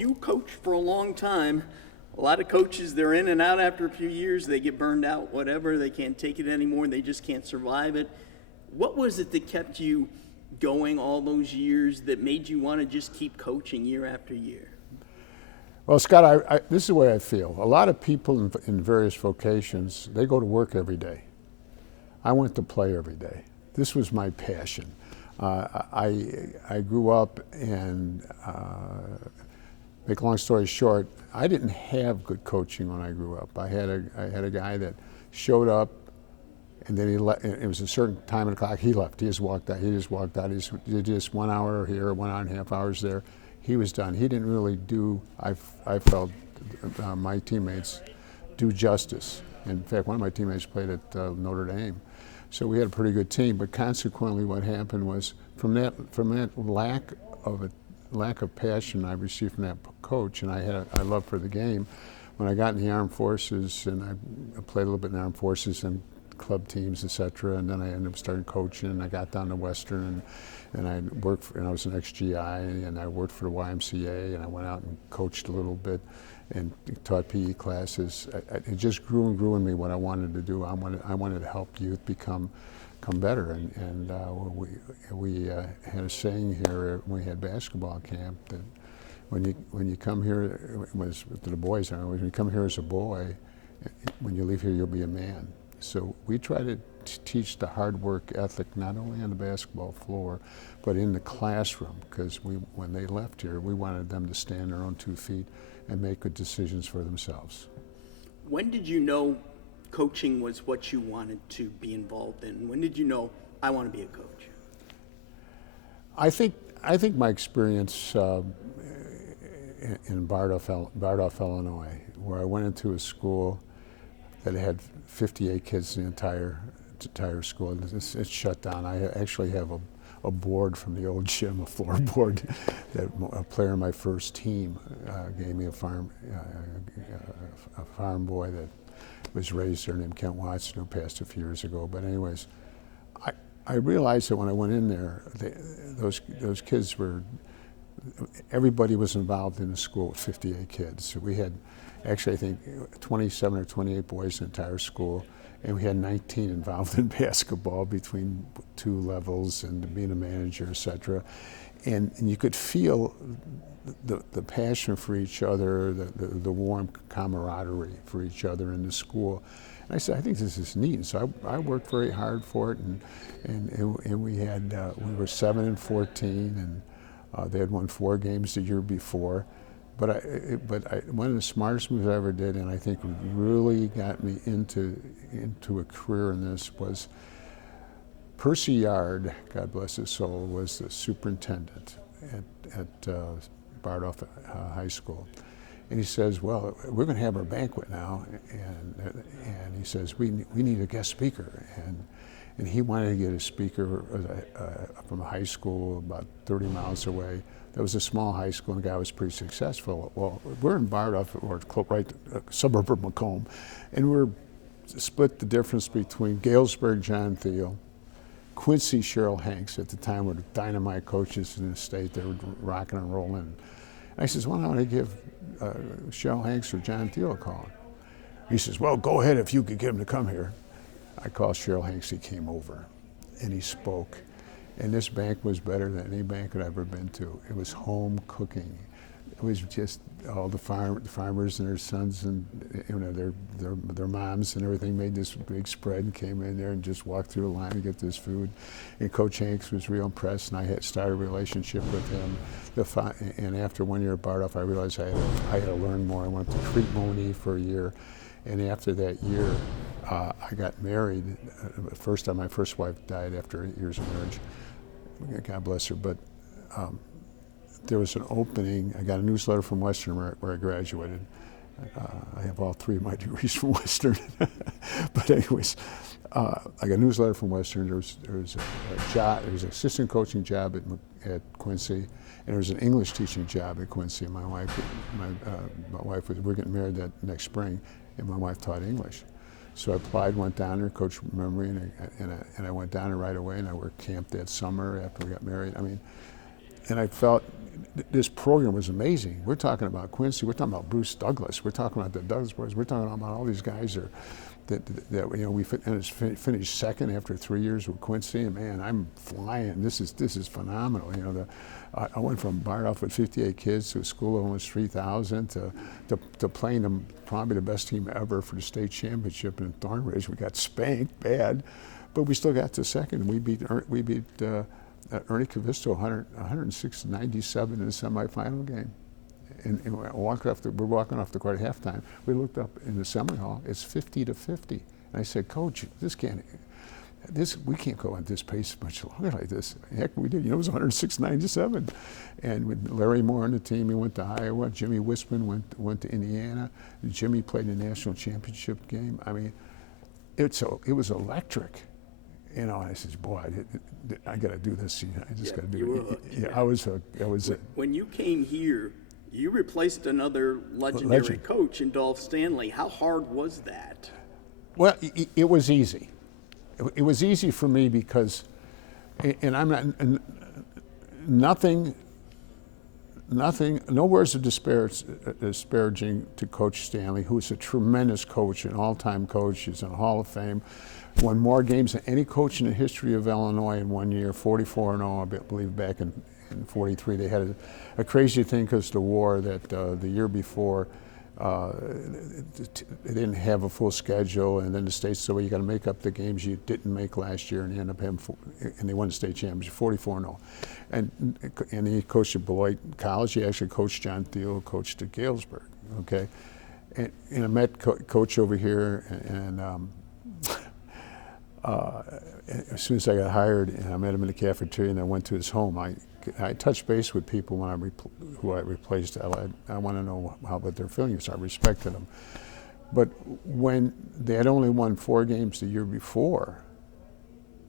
you coached for a long time. A lot of coaches, they're in and out after a few years. They get burned out, whatever. They can't take it anymore. They just can't survive it. What was it that kept you going all those years, that made you want to just keep coaching year after year? Well, Scott, this is the way I feel. A lot of people in various vocations, they go to work every day. I went to play every day. This was my passion. I grew up, and make a long story short, I didn't have good coaching when I grew up. I had a guy that showed up, and then he left. It was a certain time of the clock. He left. He just walked out. He did just 1 hour here, 1.5 hours there. He was done. He didn't really do, I felt, my teammates do justice. In fact, one of my teammates played at Notre Dame. So we had a pretty good team, but consequently what happened was from that lack of passion I received from that coach, and I had a love for the game. When I got in the armed forces, and I played a little bit in the armed forces and club teams, etc., and then I ended up starting coaching, and I got down to Western, and I worked and I was an ex-GI, and I worked for the YMCA, and I went out and coached a little bit and taught PE classes. It just grew and grew in me what I wanted to do. I wanted to help youth become better, and we had a saying here when we had basketball camp that when you come here, it was to the boys, when you come here as a boy, when you leave here you'll be a man. So we try to teach the hard work ethic not only on the basketball floor, but in the classroom, because when they left here, we wanted them to stand on their own 2 feet and make good decisions for themselves. When did you know coaching was what you wanted to be involved in? When did you know, I want to be a coach? I think my experience in Bardolph, Illinois, where I went into a school that had 58 kids in the entire school. It's shut down. I actually have a board from the old gym, a floorboard, that a player on my first team gave me, a farm boy that was raised there named Kent Watson, who passed a few years ago. But anyways, I realized that when I went in there, those kids were, everybody was involved in the school with 58 kids. So we had actually, I think, 27 or 28 boys in the entire school, and we had 19 involved in basketball between 2 levels and being a manager, etc. And you could feel the passion for each other, the warm camaraderie for each other in the school. And I said, I think this is neat. And so I worked very hard for it, and we were 7-14, and they had won 4 games the year before. But one of the smartest moves I ever did, and I think really got me into a career in this, was Percy Yard, God bless his soul, was the superintendent at Bardolph High School. And he says, well, we're going to have our banquet now, and he says, we need a guest speaker. And he wanted to get a speaker from a high school about 30 miles away. That was a small high school, and the guy was pretty successful. Well, we're in Bardolph, or right, a suburb of Macomb, and we're split the difference between Galesburg, John Thiel, Quincy, Cheryl Hanks. At the time were the dynamite coaches in the state. They were rocking and rolling. And I says, well, I want to give Cheryl Hanks or John Thiel a call. He says, well, go ahead if you could get him to come here. I called Cheryl Hanks. He came over, and he spoke. And this banquet was better than any banquet I've ever been to. It was home cooking. It was just all the farmers and their sons and their moms and everything made this big spread and came in there and just walked through the line to get this food. And Coach Hanks was real impressed, and I had started a relationship with him. And after 1 year at Bardolph, I realized I had to learn more. I went to Crete-Money for a year, and after that year, I got married. First time, my first wife died after 8 years of marriage. God bless her, but there was an opening. I got a newsletter from Western where I graduated. I have all 3 of my degrees from Western. But anyways, I got a newsletter from Western. There was a job. There was an assistant coaching job at Quincy, and there was an English teaching job at Quincy. My wife we're getting married that next spring, and my wife taught English. So I applied, went down there, Coach Memory, and I went down there right away, and I worked camp that summer after we got married. I mean, and I felt this program was amazing. We're talking about Quincy. We're talking about Bruce Douglas. We're talking about the Douglas boys. We're talking about all these guys that we finished second after 3 years with Quincy. And man, I'm flying. This is phenomenal. I went from Bar Off with 58 kids to a school of almost 3,000 to playing them probably the best team ever for the state championship in Thornridge. We got spanked bad, but we still got to second. We beat Ernie Cavisto 106-97 in the semifinal game. And we're walking off the court at halftime. We looked up in the assembly hall. It's 50-50. And I said, Coach, we can't go at this pace much longer like this. Heck, we did. It was 106-97. And with Larry Moore on the team, he went to Iowa. Jimmy Wispman went to Indiana. Jimmy played in the national championship game. I mean, it was electric. I said, boy, I got to do this. I just got to do it. I was. When you came here, you replaced another legendary coach in Dolph Stanley. How hard was that? Well, it was easy. It was easy for me because, and I'm not, no words of disparaging to Coach Stanley, who is a tremendous coach, an all-time coach. He's in the Hall of Fame. Won more games than any coach in the history of Illinois in 1 year, 44-0, I believe back in 43. They had a crazy thing because of the war that the year before, they didn't have a full schedule, and then the state said, well, you got to make up the games you didn't make last year, and you end up having, and they won the state championship, 44-0. And he coached at Beloit College. He actually coached John Thiel, coached at Galesburg, okay? And I met Coach over here, and as soon as I got hired, and I met him in the cafeteria, and I went to his home. I touched base with people who I replaced. I want to know what their feelings. I respected them. But when they had only won 4 games the year before,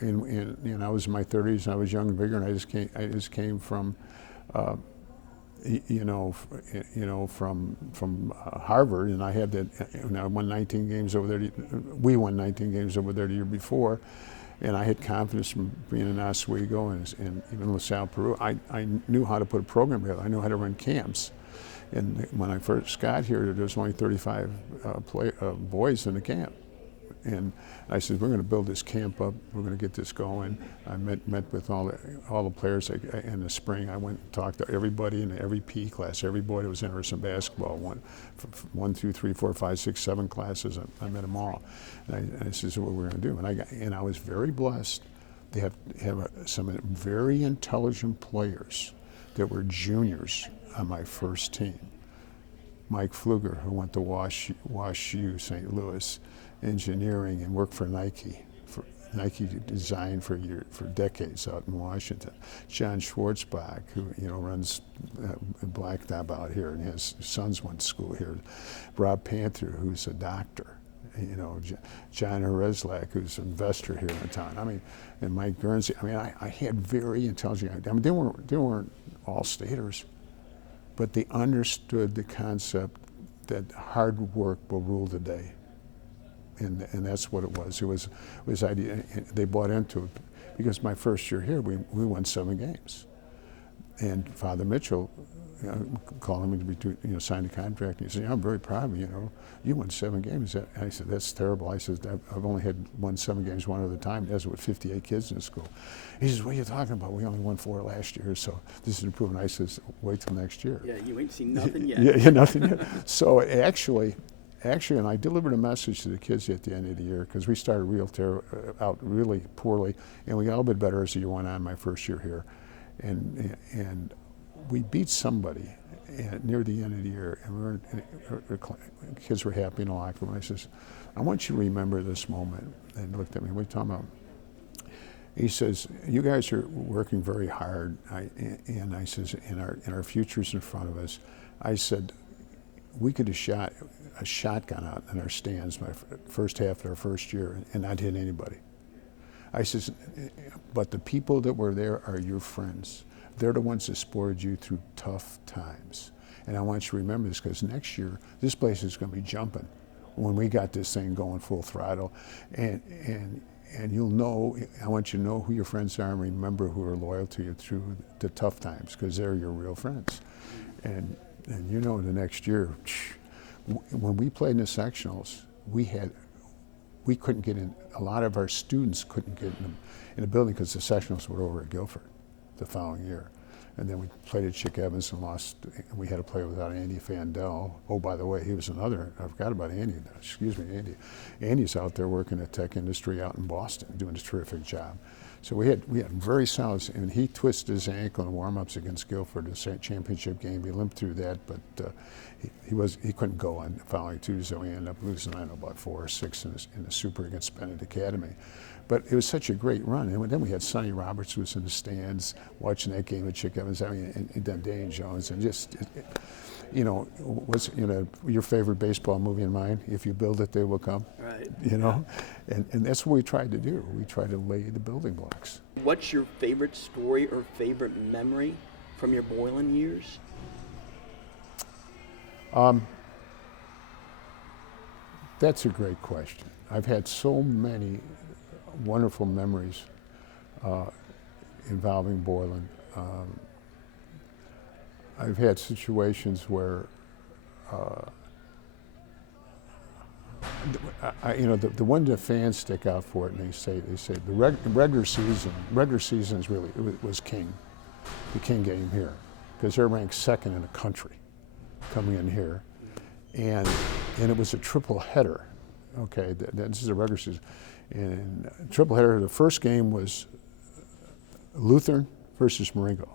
and I was in my 30s and I was young and vigorous, and I just came from, from Harvard, and I had that. I won 19 games over there. We won 19 games over there the year before. And I had confidence from being in Oswego and even LaSalle, Peru. I knew how to put a program together. I knew how to run camps. And when I first got here, there was only 35 boys in the camp. And I said, we're going to build this camp up. We're going to get this going. I met with all the players in the spring. I went and talked to everybody in every P class, every boy that was interested in basketball. 1, 2, 3, 4, 5, 6, 7 classes. I met them all. And I said, this is what we're going to do. And I was very blessed to have some very intelligent players that were juniors on my first team. Mike Pfluger, who went to Wash U, St. Louis, engineering, and worked for Nike. Nike designed for decades out in Washington. John Schwartzbach, who runs Blacktop out here, and his sons went to school here. Rob Panther, who's a doctor. John Herezlak, who's an investor here in town. I mean, and Mike Guernsey. I mean, I had very intelligent guys. I mean, they weren't all staters, but they understood the concept that hard work will rule the day. And that's what it was. It was idea. They bought into it because my first year here, we won 7 games, and Father Mitchell called him to sign the contract. And he said, I'm very proud of you. You won 7 games. And I said, that's terrible. I said, I've only won 7 games one other time. That's with 58 kids in the school. He says, what are you talking about? We only won 4 last year, so this is improvement. I says, wait till next year. Yeah, you ain't seen nothing yet. Yeah, nothing yet. So actually, and I delivered a message to the kids at the end of the year because we started out really poorly, and we got a little bit better as the year went on. My first year here, and we beat somebody near the end of the year, and kids were happy in the locker room. I says, I want you to remember this moment. And he looked at me. What are you talking about? He says, you guys are working very hard, and I says, and our future's in front of us. I said, we could have shot a shotgun out in our stands my first half of our first year and not hit anybody. I says, but the people that were there are your friends. They're the ones that supported you through tough times. And I want you to remember this because next year, this place is going to be jumping when we got this thing going full throttle. And and you'll know, I want you to know who your friends are and remember who are loyal to you through the tough times, because they're your real friends. And you know, the next year, when we played in the sectionals, we couldn't get in, a lot of our students couldn't get in the building because the sectionals were over at Guilford the following year. And then we played at Chick Evans and lost, and we had to play without Andy Fandel. Oh, by the way, he was another, I forgot about Andy, excuse me, Andy. Andy's out there working at Tech Industry out in Boston, doing a terrific job. So we had very solid, and he twisted his ankle in warm-ups against Guilford, the championship game. He limped through that, but he couldn't go on the following Tuesday. We ended up losing, I don't know, about 4 or 6 in the Super against Bennett Academy. But it was such a great run. And then we had Sonny Roberts, who was in the stands watching that game at Chick Evans, I mean, and then Dane Jones, and just, you know, what's, you know, your favorite baseball movie and mine? If you build it, they will come. Right. You know, and that's what we tried to do. We tried to lay the building blocks. What's your favorite story or favorite memory from your Boylan years? That's a great question. I've had so many wonderful memories involving Boylan. I've had situations where, you know, the one the fans stick out for it, and they say the regular season is really, it was king, the king game here, because they're ranked second in the country coming in here, and it was a triple header. Okay, this is a regular season. And triple header, the first game was Lutheran versus Marengo.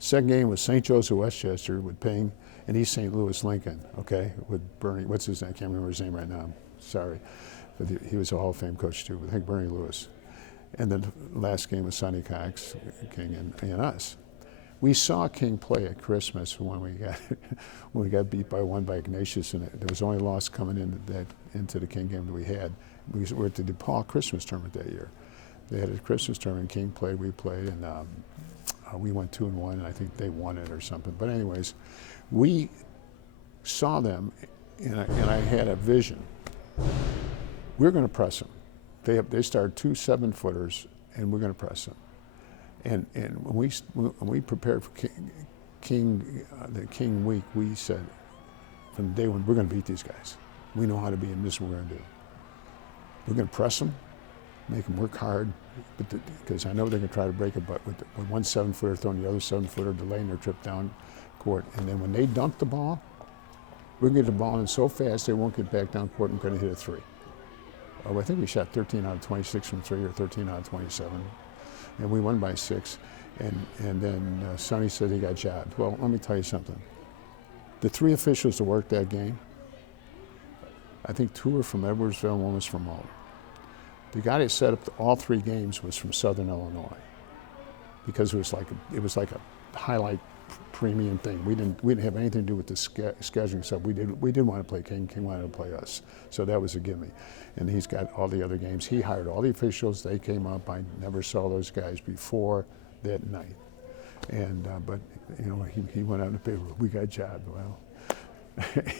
Second game was St. Joseph Westchester with Ping and East St. Louis Lincoln, okay, with Bernie, what's his name? I can't remember his name right now, I'm sorry. But he was a Hall of Fame coach too, but I think Bernie Lewis. And then the last game was Sonny Cox, King, and us. We saw King play at Christmas when we got beat by 1 by Ignatius, and there was only loss coming into the King game that we had. We were at the DePaul Christmas tournament that year. They had a Christmas tournament. King played, we played, and we went 2-1, and I think they won it or something. But anyways, we saw them, and I had a vision. We're going to press them. They started 2 7-footers, and we're going to press them. And when we prepared for the King week, we said from day one, we're going to beat these guys. We know how to beat them. This is what we're going to do. We're going to press them, make them work hard, because I know they're going to try to break it, but with one 7-footer throwing the other 7-footer, delaying their trip down court. And then when they dunk the ball, we're going to get the ball in so fast they won't get back down court and going to hit a 3. I think we shot 13 out of 26 from 3 or 13 out of 27. And we won by 6. And then Sonny said he got jabbed. Well, let me tell you something. The 3 officials that worked that game, I think 2 were from Edwardsville and 1 was from Malden. The guy that set up all 3 games was from Southern Illinois, because it was like a highlight premium thing. We didn't have anything to do with the scheduling stuff. We didn't want to play King. King wanted to play us, so that was a gimme. And he's got all the other games. He hired all the officials. They came up. I never saw those guys before that night. And but you know, he went out in the paper. We got jabbed. Well,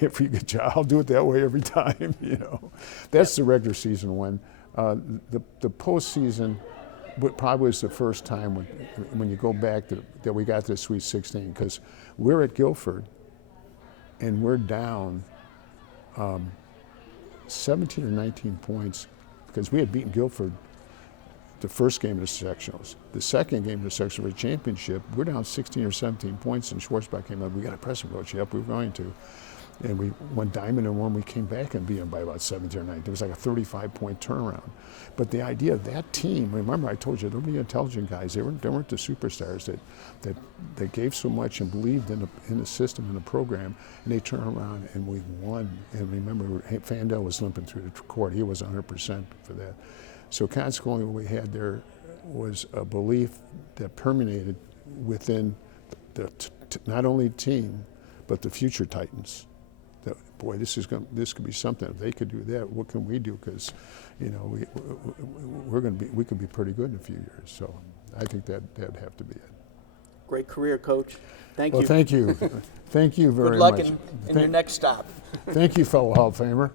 if you get jabbed, I'll do it that way every time. You know, that's the regular season one. The postseason probably was the first time when you go back that we got to the Sweet 16, because we're at Guilford and we're down 17 or 19 points, because we had beaten Guilford the first game of the sectionals. The second game of the sectional championship, we're down 16 or 17 points, and Schwarzbach came up, we got to press him, coach. Yep, we were going to. And we went diamond and one. We came back and beat them by about 17 or 19. It was like a 35-point turnaround. But the idea of that team, remember I told you, they were the intelligent guys. They weren't the superstars that gave so much and believed in the system and the program. And they turned around and we won. And remember, Fandel was limping through the court. He was 100% for that. So consequently, what we had there was a belief that permeated within not only the team, but the future Titans. That, boy, this could be something. If they could do that, what can we do? Because, you know, we could be pretty good in a few years. So I think that'd have to be it. Great career, Coach. Thank you. Well, thank you. Thank you very much. Good luck in your next stop. Thank you, fellow Hall of Famer.